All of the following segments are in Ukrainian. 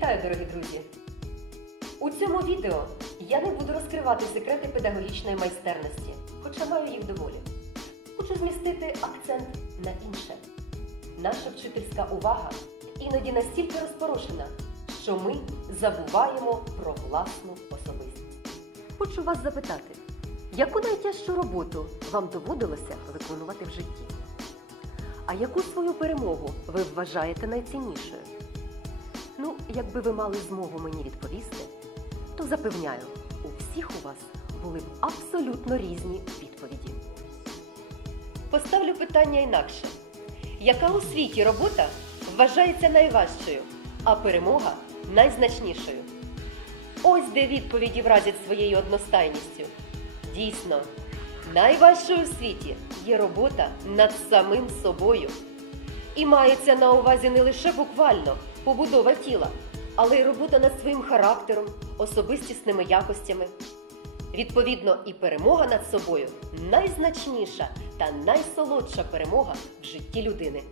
дорогі друзі! У цьому відео я не буду розкривати секрети педагогічної майстерності, хоча маю їх доволі. Хочу змістити акцент на інше. Наша вчительська увага іноді настільки розпорошена, що ми забуваємо про власну особистість. Хочу вас запитати, яку найтяжчу роботу вам доводилося виконувати в житті? А яку свою перемогу ви вважаєте найціннішою? Ну, якби ви мали змогу мені відповісти, то запевняю, у всіх у вас були б абсолютно різні відповіді. Поставлю питання інакше: яка у світі робота вважається найважчою, а перемога найзначнішою? Ось де відповіді вразять своєю одностайністю. Дійсно, найважчою у світі є робота над самим собою. І мається на увазі не лише буквально побудова тіла, але й робота над своїм характером, особистісними якостями. Відповідно, і перемога над собою найзначніша та найсолодша перемога в житті людини.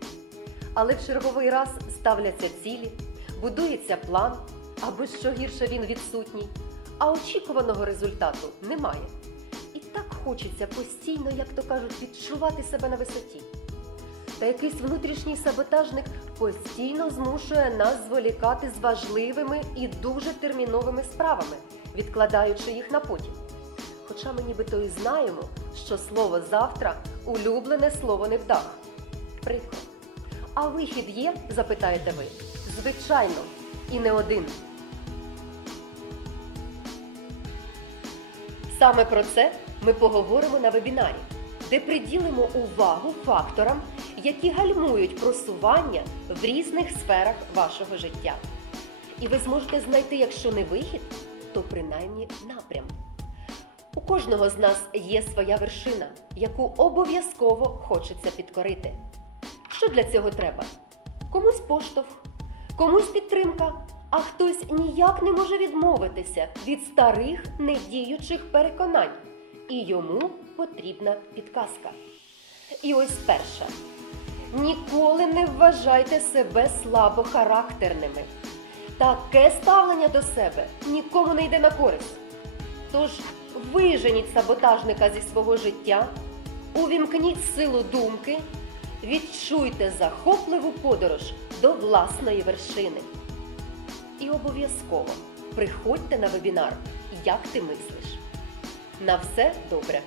Але в черговий раз ставляться цілі, будується план, або що гірше він відсутній, а очікуваного результату немає. І так хочеться постійно, як то кажуть, відчувати себе на висоті. Та якийсь внутрішній саботажник постійно змушує нас зволікати з важливими і дуже терміновими справами, відкладаючи їх на потім. Хоча ми нібито і знаємо, що слово завтра улюблене слово невдах. Приклад. А вихід є, запитаєте ви? Звичайно, і не один. Саме про це ми поговоримо на вебінарі, де приділимо увагу факторам, які гальмують просування в різних сферах вашого життя. І ви зможете знайти, якщо не вихід, то принаймні напрям. У кожного з нас є своя вершина, яку обов'язково хочеться підкорити. Що для цього треба? Комусь поштовх, комусь підтримка, а хтось ніяк не може відмовитися від старих недіючих переконань. І йому потрібна підказка. І ось перша. Ніколи не вважайте себе слабохарактерними. Таке ставлення до себе нікому не йде на користь. Тож виженіть саботажника зі свого життя, увімкніть силу думки, відчуйте захопливу подорож до власної вершини. І обов'язково приходьте на вебінар Як ти мислиш. На все добре!